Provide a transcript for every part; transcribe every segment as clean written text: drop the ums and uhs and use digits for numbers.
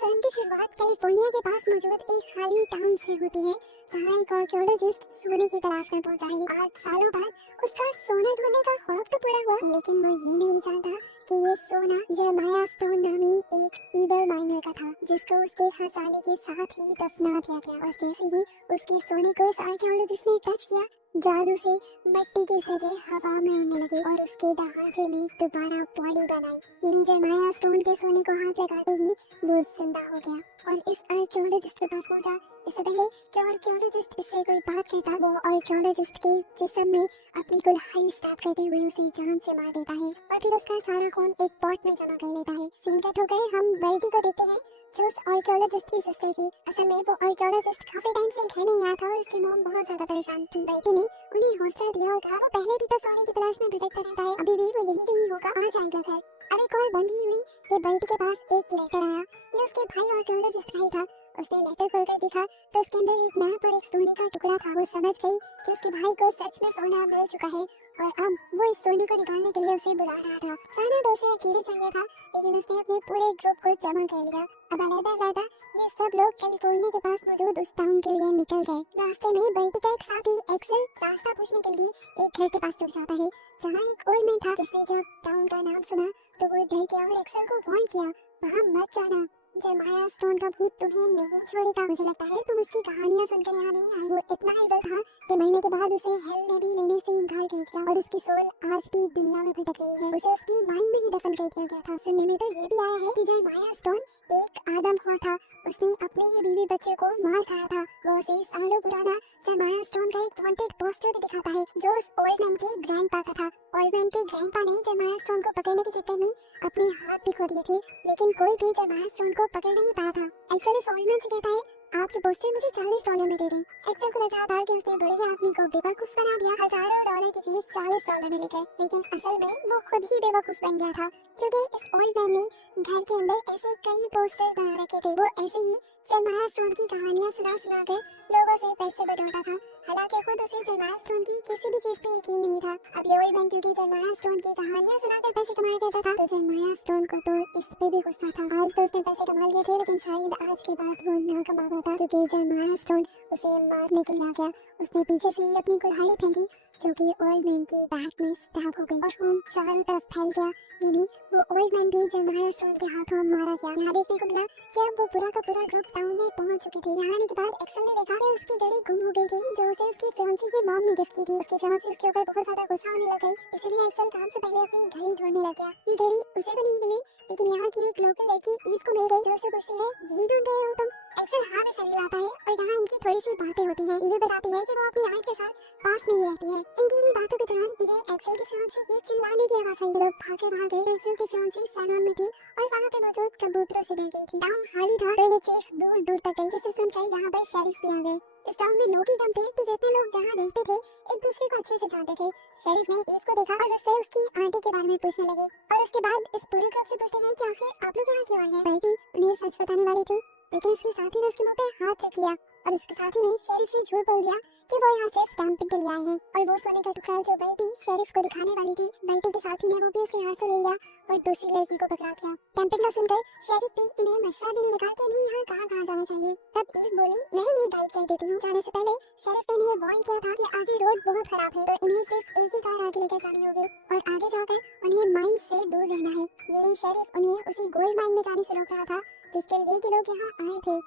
Film की शुरुआत California के पास मौजूद एक खाली टाउन से होती है, जहां एक आर्कियोलॉजिस्ट सोने की तलाश में पहुंचा है। आज सालों बाद उसका सोना ढूंढने का ख्वाब तो पूरा हुआ, लेकिन वो ये नहीं जानता कि ये सोना जेरेमाया स्टोन नामी एक ईबल माइनर का था, जिसको उसके फंसाने के साथ ही दफना दिया गया। और जैसे ही उसके सोने को उस आर्कियोलॉजिस्ट ने टच किया, जादू से मिट्टी के जरिए हवा में उड़ने लगे और उसके ढांचे में दोबारा बॉडी बनाई। यानी जेरेमाया स्टोन के सोने को हाथ लगाते ही वो जिंदा हो गया और इस आर्कियोलॉजिस्ट के पास पहुंचा। इससे पहले कि आर्कियोलॉजिस्ट इससे कोई बात करता, वो आर्कियोलॉजिस्ट के जिस्म में अपनी कुल्हाड़ी स्टैब करते हुए उसे जान से मार देता है और फिर उसका सारा खून एक पॉट में जमा कर लेता है। सीन कट हो गए, हम बेटी को देखते हैं जो उस आर्कियोलॉजिस्ट की सिस्टर थी। असल में वो आर्कियोलॉजिस्ट काफी टाइम से घर नहीं आया था और उसकी मॉम बहुत ज्यादा परेशान थी। बेटी ने उन्हें हौसला दिया और कहा वो पहले भी तो सोने की तलाश में भटकता रहता है, अभी भी वो यही कहीं होगा, आ जाएगा घर। अब एक और बंद ही हुई कि बेटी के पास एक लेटर आया। ये उसके भाई आर्कियोलॉजिस्ट का ही था। उसने लेटर खोलकर देखा तो उसके अंदर एक मैप और एक सोने का टुकड़ा था। वो समझ गई कि उसके भाई को सच में सोना मिल चुका है और अब वो इस सोने को निकालने के लिए उसे बुला रहा था। चाहना तो उसे अकेले चाहिए था, लेकिन उसने अपने पूरे ग्रुप को जमा कर लिया। अब अलग-अलग ये सब लोग कैलिफोर्निया के पास मौजूद उस टाउन के लिए निकल गए। रास्ते में बेटी का एक साथी एक्सेल रास्ता पूछने के लिए एक घर के पास रुक जाता है, जहाँ एक ओल्ड मैन था, जिसने जब टाउन का नाम सुना तो वो डर गया और एक्सेल को वार्न किया, वहाँ मत जाना, जेरेमाया स्टोन का भूत तुम्हें नहीं छोड़ेगा। मुझे लगता है तुम उसकी कहानियां सुनकर यहाँ नहीं आए। वो इतना इविल था कि महीने के बाद उसे हेल ने भी लेने से इनकार कर दिया और उसकी सोल आज भी दुनिया में भटक रही है। उसे उसकी माइंड में ही दफन कर दिया गया था। सुनने में तो ये भी आया है कि जेरेमाया स्टोन एक आदमखोर था, उसने अपने ही बीवी बच्चे को मार खाया था। वो उसे सालों पुराना जेरेमाया स्टोन का एक वांटेड पोस्टर भी दिखाता है, जो उस ओल्ड मैन के ग्रैंडपा का था। ओल्ड मैन के ग्रैंडपा ने जेरेमाया स्टोन को पकड़ने के चक्कर में अपने हाथ भी खो दिए थे, लेकिन कोई भी जेरेमाया स्टोन को पकड़ नहीं पाया था। एक्सेल इस ओल्ड मैन से कहता है, आपके पोस्टर मुझे $40 में दे दें। एक्सेल को लगा था कि उसने बड़े आदमी को बेवकूफ बना दिया। हजारों डॉलर की चीज $40 में लेकर, लेकिन असल में वो खुद ही बेवकूफ बन गया था, क्योंकि इस ओल्ड मैन ने घर के अंदर ऐसे कई पोस्टर बना रखे थे। वो ऐसे ही जेरेमाया स्टोन की कहानियां सुना सुना कर लोगों से पैसे बटोरता था। हालांकि खुद उसे जेरेमाया स्टोन की किसी भी चीज पे यकीन नहीं था। अब ये ओल्ड मैन क्योंकि जेरेमाया स्टोन की कहानियां सुनाकर पैसे कमाया करता था, तो जेरेमाया स्टोन को तो इस पे भी गुस्सा था। आज तो उसने पैसे कमा लिए थे, लेकिन शायद आज के बाद वो ना कमा पाता, क्योंकि जेरेमाया स्टोन उसे मारने के लिए आ गया। उसने पीछे से ही अपनी कुल्हाड़ी फेंकी, जो कि ओल्ड मैन की बैक में स्टैब हो गई और खून चारों तरफ फैल गया। यानी वो ओल्ड मैन भी जेरेमाया स्टोन के हाथों मारा गया। यहाँ देखने को मिला कि अब वो पूरा का पूरा ग्रुप टाउन में पहुंच चुके थे। यहाँ आने के बाद एक्सेल ने देखा कि उसकी घड़ी गुम हो गई थी, जो उसे उसकी फियांसी की मॉम ने गिफ्ट की थी। उसकी फियांसी उसके ऊपर बहुत ज्यादा गुस्सा होने लग गई, इसलिए एक्सेल काम से पहले अपनी घड़ी ढूंढने लग गया। ये घड़ी उसे तो नहीं मिली, लेकिन यहाँ की एक लोकल लड़की ईव को मिल गई, जो उसे पूछती है, यही ढूंढ रहे हो तुम? एक्सेल हाँ में सर हिलाता है और यहाँ इनकी थोड़ी सी बातें होती हैं। ईव बताती है कि वो अपनी आंट के साथ पास में ही रहती है। इनकी इन्हीं बातों के दौरान इन्हें एक्सेल की फियांसी की चिल्लाने की आवाज आई। लोग भागे एक्सेल की फियांसी सैलून में थी और वहाँ पे मौजूद कबूतरों से डर गई थी। टाउन खाली था, तो ये चीख दूर दूर तक गई, जिसे सुनकर यहाँ पर शेरिफ भी आ गए। इस टाउन में लोग ही कम थे, तो जितने लोग यहाँ रहते थे एक दूसरे को अच्छे से जानते थे। शेरिफ ने ईव को देखा और उससे उसकी आंटी के बारे में पूछने लगे और उसके बाद इस पूरे ग्रुप से पूछने लगे कि आखिर आप लोग यहाँ क्यों आए हैं। बेटी उन्हें सच बताने वाली थी, लेकिन उसके साथी ने उसके मुंह पे हाथ रख लिया और उसके साथी ने शेरिफ से झूठ बोल दिया कि वो यहाँ सिर्फ कैंपिंग के लिए आए हैं। और वो सोने का टुकड़ा जो बेटी शेरिफ को दिखाने वाली थी, बेटी के साथी ने वो भी उसके हाथ से ले लिया और दूसरी लड़की को पकड़ा दिया। कैंपिंग का सुनकर शेरिफ भी इन्हें मशवरा देने लगा कि इन्हें यहाँ कहाँ जाना चाहिए। तब ईव बोली, मैं इन्हें गाइड कर देती हूँ। जाने से पहले शेरिफ ने इन्हें वार्न किया था कि आगे रोड बहुत खराब है, तो इन्हें सिर्फ एक ही कार आगे लेकर जानी होगी और आगे जाकर उन्हें माइन से दूर रहना है। ये शेरिफ उन्हें उसी गोल्ड माइन में जाने से रोक रहा था जिसके लिए के लोग यहाँ आए थे।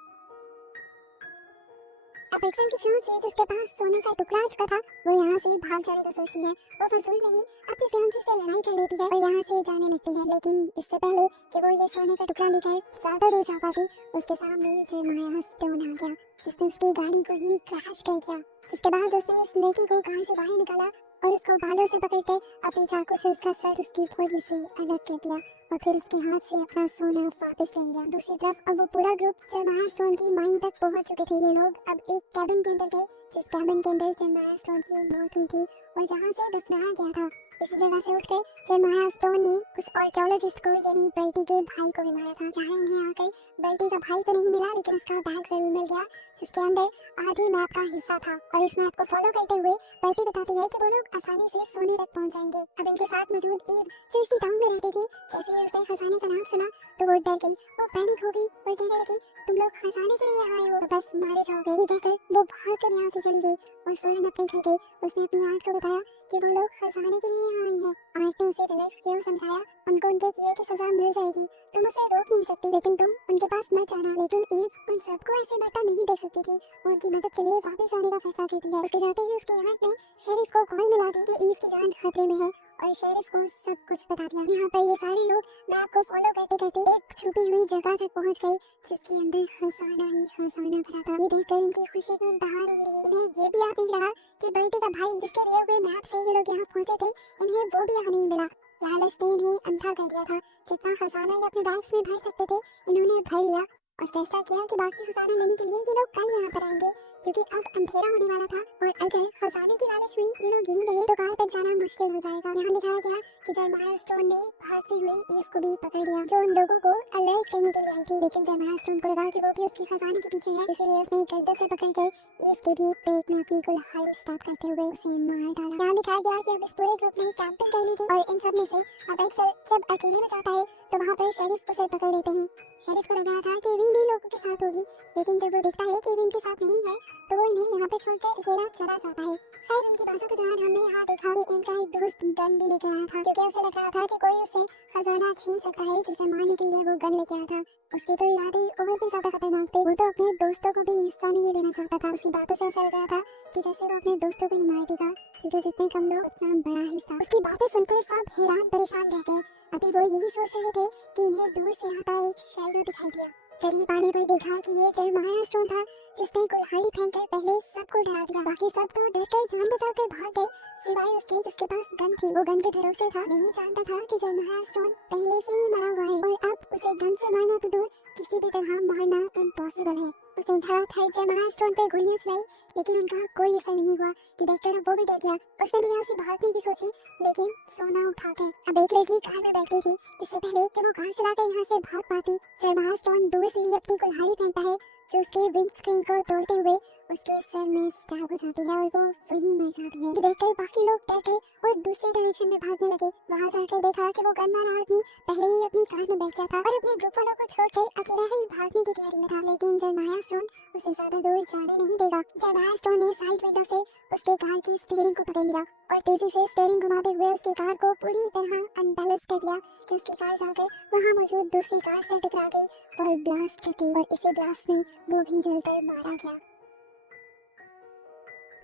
अब एक्सेल की फियांसी, जिसके पास सोने का टुकड़ा आ चुका था, वो यहाँ से भाग जाने का सोचती है। वो फजूल में ही अपनी फियांसी से लड़ाई कर लेती है और यहाँ से जाने लगती है, लेकिन इससे पहले कि वो ये सोने का टुकड़ा लेकर ज्यादा दूर जा पाती, उसके सामने जेरेमाया स्टोन आ गया, जिसने उसकी गाड़ी को ही क्रैश कर दिया। जिसके बाद उसने इस लड़की को कार से बाहर निकाला और उसको बालों से पकड़कर अपनी चाकू से उसका सर उसकी बॉडी से अलग कर दिया और फिर उसके हाथ से अपना सोना वापस ले लिया। दूसरी तरफ अब वो पूरा ग्रुप जेरेमाया स्टोन की माइन तक पहुंच चुके थे। ये लोग अब एक कैबिन के अंदर गए, जिस कैबिन के अंदर जेरेमाया स्टोन की मौत हुई थी और जहां से दफनाया गया था। इसी जगह से उठकर जरमाया स्टोन ने उस आर्कियोलॉजिस्ट को यानी बेल्टी के भाई को भी मारा था। जहाँ इन्हें आकर बेल्टी का भाई तो नहीं मिला लेकिन उसका बैग जरूर मिल गया जिसके अंदर आधी मैप का हिस्सा था। और इस मैप को फॉलो करते हुए बेल्टी बताती है कि वो लोग आसानी से सोने तक पहुंच जाएंगे। अब इनके साथ मौजूद ईव जो इसी टाउन में रहती थी, जैसे ही उसने खजाने का नाम सुना तो वो डर गई, वो पैनिक हो गई और कहने लगी तुम लोग खजाने के लिए आए हो तो बस मारे जाओगे। ये कहकर वो भाग कर यहाँ से चली गई और फौरन अपने घर गई। उसने अपनी आंट को बताया कि वो लोग खजाने के लिए आए हैं। आंट ने उसे रिलैक्स किया और समझाया उनको उनके किए की सजा मिल जाएगी, तुम उसे रोक नहीं सकती, लेकिन तुम उनके पास मत जाना। लेकिन ईव उन सबको ऐसे मरता नहीं देख सकती थी, वो उनकी मदद के लिए वापस जाने का फैसला करती है। उसके जाते ही उसके आंट ने शेरिफ को कॉल मिला दी कि ईव की जान खतरे में है और शेरिफ को सब कुछ बता दिया। यहाँ पर ये सारे लोग मैप को फॉलो करते करते एक छुपी हुई जगह तक पहुँच गए जिसके अंदर खजाना ही खजाना भरा था। ये देखकर इनकी खुशी की इंतहा नहीं रही। इन्हें ये भी याद नहीं रहा कि बेल्टी का भाई जिसके दिए हुए मैप से ये लोग यहाँ पहुँचे थे, इन्हें वो भी यहाँ नहीं मिला। लालच ने इन्हें अंधा कर दिया था। जितना खजाना ये अपने बैग्स में भर सकते थे इन्होंने भर लिया और फैसला किया कि बाकी खजाना लेने के लिए ये लोग कल यहाँ पर आएंगे क्योंकि अब अंधेरा होने वाला था और अगर खजाने की लालच में ये लोग यहीं रहे तो कार तक जाना मुश्किल हो जाएगा। यहाँ दिखाया गया कि जरमाया स्टोन ने भागती हुई ईव को भी पकड़ लिया जो उन लोगों को अलर्ट करने के लिए आई थी, लेकिन जरमाया स्टोन को लगा कि वो भी उसकी खजाने के पीछे है, इसलिए उसने गर्दन से पकड़कर ईव के भी पेट में अपनी कुल्हाड़ी स्टार्ट करते हुए उसे मार डाला। यहाँ दिखाया गया कि अब इस पूरे ग्रुप ने कैंपिंग कर ली थी और इन सब में से अब अक्सर जब अकेले में जाता है तो वहाँ पर शेरिफ उसे पकड़ लेते हैं। शेरिफ को लग रहा था कि विन भी लोगों के साथ होगी, लेकिन जब वो देखता है कि विन के साथ नहीं है तो वो इन्हें यहाँ पे छोड़कर अकेला चला जाता है। खैर इनकी बातों के दौरान हमने यहाँ देखा कि इनका एक दोस्त गन भी लेके आया था क्योंकि उसे लग रहा था कि कोई उससे खजाना छीन सकता है जिसे मारने के लिए वो गन लेके आया था। उसके तो इरादे और भी ज्यादा खतरनाक थे। वो तो अपने दोस्तों को भी हिस्सा नहीं देना चाहता था। उसकी बातों से ऐसा लग रहा था कि जैसे वो अपने दोस्तों को ही मार देगा क्योंकि जितने कम लोग उतना बड़ा हिस्सा। उसकी बातें सुनकर सब हैरान परेशान रह गए। अभी वो यही सोच रहे थे कि इन्हें दूर से आता एक शैडो दिखाई दिया। करीब आने पर देखा कि ये जरमाया स्टोन था जिसने कुल्हाड़ी फेंककर पहले सबको डरा दिया। बाकी सब तो डरकर जान बचाकर भाग गए सिवाय उसके जिसके पास गन थी। वो गन के भरोसे था, नहीं जानता था कि जरमाया स्टोन पहले से ही मरा हुआ है और अब उसे गन से मारना तो दूर किसी भी तरह मारना इम्पॉसिबल है। उसने धड़ाधड़ जरमाया स्टोन पे गोलियां चलाई लेकिन उनका कोई असर नहीं हुआ। कि देखकर वो भी डर गया। उसने भी यहाँ से भागने की सोची लेकिन सोना उठाकर। अब एक लड़की कार में बैठी थी। इससे पहले कि वो कार चलाकर यहाँ से भाग पाती, जरमाया स्टोन दूर से ही अपनी कुल्हाड़ी फेंकता है जो उसके विंड स्क्रीन को तोड़ते हुए उसके सर में स्टैब हो जाती है और वो वहीं मर जाती है। देखकर बाकी लोग डर गए और दूसरे डायरेक्शन में भागने लगे। वहाँ जाकर देखा कि वो गन वाला आदमी पहले ही अपनी कार में बैठ गया था और अपने ग्रुप वालों को छोड़कर अकेला ही भागने की तैयारी में था। लेकिन जरमाया स्टोन उसे ज्यादा दूर जाने नहीं देगा। जरमाया स्टोन ने साइड विंडो से उसके कार की स्टीयरिंग को पकड़ लिया और तेजी से स्टीयरिंग घुमाते हुए उसकी कार को पूरी तरह अनबैलेंस कर दिया कि उसकी कार जाकर वहाँ मौजूद दूसरी कार से टकरा गई और ब्लास्ट कर गई और इसी ब्लास्ट में वो भी जलकर मारा गया।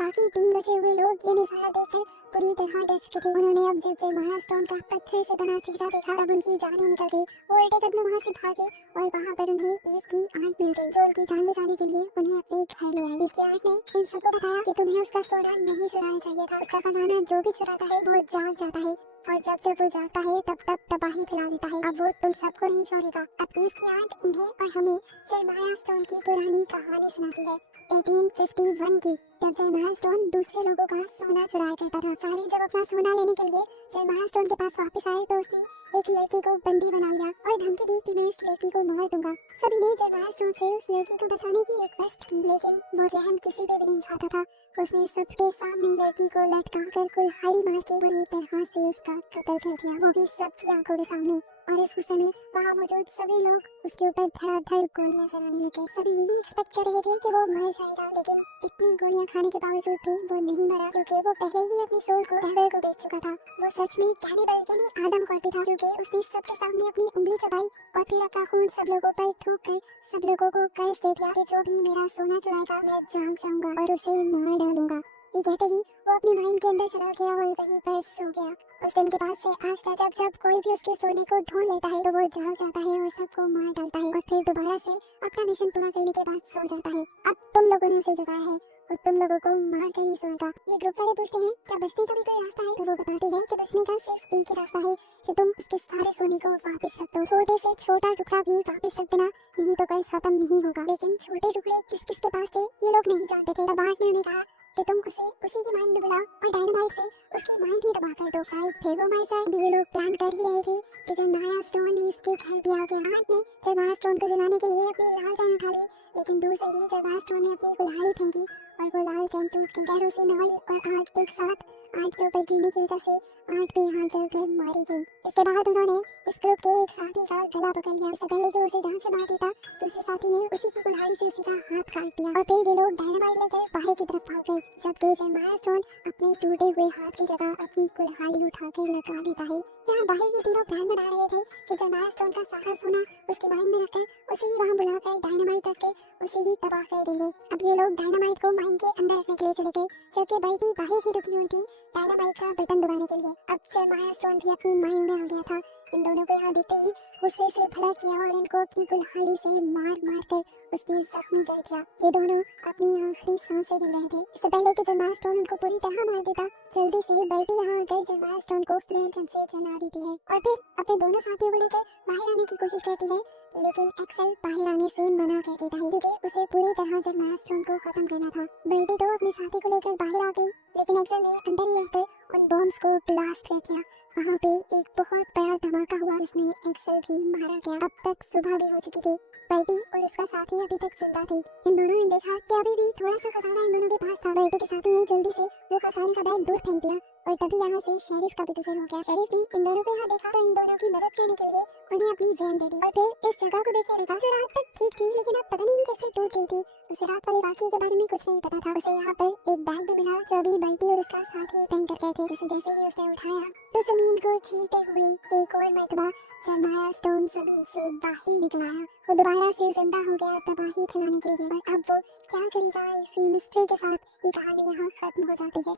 बाकी 3 बचे हुए लोग ये नजारा देखकर पूरी तरह डर चुके थे। उन्होंने अब जब जरमाया स्टोन का पत्थर से बना चेहरा देखा तब उनकी जानें निकल गई। वो उल्टे कदम वहाँ से भागे और वहाँ पर उन्हें ईव की आंट मिल गई जो उनकी जान बचाने के लिए उन्हें अपने घर ले आई। ईव की आंट ने इन सबको बताया कि तुम्हें उसका सोना नहीं चुराना चाहिए था। उसका खजाना जो भी चुराता है वो जाग जाता है और जब वो जागता है तब तब तबाही फैला देता है। अब वो तुम सबको नहीं छोड़ेगा। अब ईव की आंट इन्हें और हमें जरमाया स्टोन की पुरानी कहानी सुनाती है 1851 की, जब जरमाया स्टोन दूसरे लोगों का सोना चुराया करता था। सारे जब अपना सोना लेने के लिए जरमाया स्टोन के पास वापस आए तो उसने एक लड़की को बंदी बना लिया और धमकी दी कि मैं इस लड़की को मार दूंगा। सभी ने जरमाया स्टोन से उस लड़की को बचाने की रिक्वेस्ट की लेकिन वो रहम किसी पे भी नहीं खाता था। उसने सबके सामने लड़की को लटका कर कुल्हाड़ी मार के बुरी तरह से उसका कत्ल कर दिया, वो भी सबकी आंखों के सामने। और इस गुस्से में वहाँ मौजूद सभी लोग उसके ऊपर धड़ाधड़ गोलियां चलाने लगे। सभी यही एक्सपेक्ट कर रहे थे कि वो मर जाएगा, लेकिन इतनी गोलियां खाने के बावजूद भी वो नहीं मरा क्योंकि वो पहले ही अपनी सोल को डेविल को बेच चुका था। वो सच में कैनिबल यानी आदमखोर था क्योंकि उसने सबके सामने अपनी उंगली चबाई और फिर अपना खून सब लोगों पर थूक कर सब लोगों को कर्ज दे दिया कि जो भी मेरा सोना चुराएगा मैं जाग जाऊंगा और उसे मार डालूंगा। ये कहते ही वो अपनी माइंड के अंदर चला गया और वहीं पर सो गया। उस दिन के बाद से आज तक जब कोई भी उसके सोने को ढूंढ लेता है तो वो जाग जाता है और सबको मार डालता है और फिर दोबारा से अपना मिशन पूरा करने के बाद सो जाता है। अब तुम लोगों ने उसे जगाया है और तुम लोगों को मार कर ही सोएगा। ये ग्रुप वाले पूछते हैं क्या बचने का भी कोई रास्ता है, तो वो बताते हैं कि बचने का सिर्फ एक ही रास्ता है कि तुम उसके सारे सोने को वापस रख दो। छोटे से छोटा टुकड़ा भी वापस रख देना, यही तो कर्ज खत्म नहीं होगा। लेकिन छोटे टुकड़े किस किस के पास थे ये लोग नहीं जानते थे। तब आंट ने उन्हें कहा कि तुम उसे उसी के माइंड में बुलाओ और डायनामाइट से उसकी माइंड ही तबाह कर दो। शायद फिर वो मर जाए। अभी ये लोग प्लान कर ही रहे थे कि जब माया स्टोन इसके घर पे आके आंट ने जब माया स्टोन को जलाने के लिए अपनी लालटेन उठा ली, लेकिन दूर से ही जब माया स्टोन ने अपनी कुल्हाड़ी फेंकी और वो लालटेन टूट के गहरों से नॉल और आग एक साथ आंट के ऊपर गिरने की वजह से आंट पे यहाँ जलकर मारी गई। इसके बाद उन्होंने इस ग्रुप के एक साथी का गला पकड़ लिया। इससे पहले कि उसे जान से मार देता, दूसरे साथी ने उसी की कुल्हाड़ी से उसी का हाथ काट दिया और फिर ये लोग डायनामाइट लेकर बाहर की तरफ भाग गए। जबकि जयमाया स्टोन अपने टूटे हुए हाथ की जगह अपनी कुल्हाड़ी उठाकर लगा लेता है। यहाँ बाहर ये तीनों प्लान बना रहे थे कि जयमाया स्टोन का सारा सोना उसके माइंड में रखकर उसे ही वहाँ बुलाकर डायनामाइट रख के उसे ही तबाह कर देंगे। अब ये लोग डायनामाइट को माइंड के अंदर रखने के लिए चले गए, जबकि बल्टी बाहर ही रुकी हुई थी डायनामाइट का बटन दबाने के लिए। अब जयमाया स्टोन भी अपनी माइंड में आ गया था। इन दोनों को यहाँ देखते ही गुस्से से भड़क गया और इनको अपनी कुल्हाड़ी से मार मार कर उसने जख्मी कर दिया। ये दोनों अपनी आखिरी सांसें गिन रहे थे। इससे पहले कि जयमाया स्टोन उनको पूरी तरह मार देता, जल्दी से बल्टी यहाँ आकर जयमाया स्टोन को फ्लेयर गन से जला देती है और फिर अपने दोनों साथियों को लेकर बाहर आने की कोशिश करती है, लेकिन एक्सेल बाहर आने से मना कर देता है क्योंकि उसे पूरी तरह जयमाया स्टोन को खत्म करना था। बल्टी तो अपने साथी को लेकर बाहर आ गई, लेकिन एक्सेल ने अंदर ही रहकर उन बॉम्ब्स को ब्लास्ट कर दिया। वहाँ पे एक बहुत बड़ा धमाका हुआ जिसमें एक्सेल भी मारा गया। अब तक सुबह भी हो चुकी थी। बल्टी और उसका साथी अभी तक जिंदा थे। इन दोनों ने देखा कि अभी भी थोड़ा सा खजाना इन दोनों के पास था। बल्टी के साथी ने जल्दी से वो खजाने का बैग दूर फेंक दिया और तभी यहाँ से शेरिफ का भी गुजर हो गया। शेरिफ ने इन दोनों को यहाँ देखा तो इन दोनों की मदद करने के लिए उन्हें अपनी वैन दे दी और फिर इस जगह को देखने लगा जो रात तक ठीक थी, लेकिन अब पता नहीं कैसे टूट गई थी। उसे रात वाले वाकये के बारे में कुछ नहीं पता था। उसे यहाँ पर एक बैग भी मिला जो अभी बल्टी और उसका साथी फेंक कर गए थे, जिसे जैसे ही उसने उठाया तो जमीन को छीलते हुए एक और मर्तबा जयमाया स्टोन जमीन से बाहर निकल आया। वो दोबारा से जिंदा हो गया तबाही फैलाने के लिए। और अब वो क्या करेगा, इसी मिस्ट्री के साथ ये कहानी यहाँ खत्म हो जाती है।